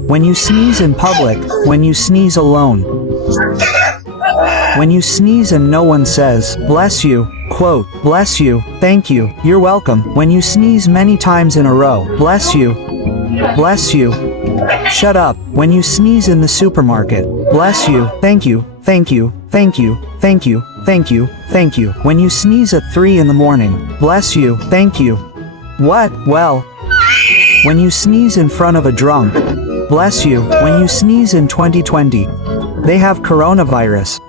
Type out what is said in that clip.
When you sneeze in public, when you sneeze alone. When you sneeze and no one says, bless you, quote, bless you, thank you, you're welcome. When you sneeze many times in a row, bless you, bless you. Shut up. When you sneeze in the supermarket, bless you, thank you, thank you, thank you, thank you, thank you, thank you. When you sneeze at 3 in the morning, bless you, thank you. What? Well. When you sneeze in front of a drunk, bless you. When you sneeze in 2020, they have coronavirus.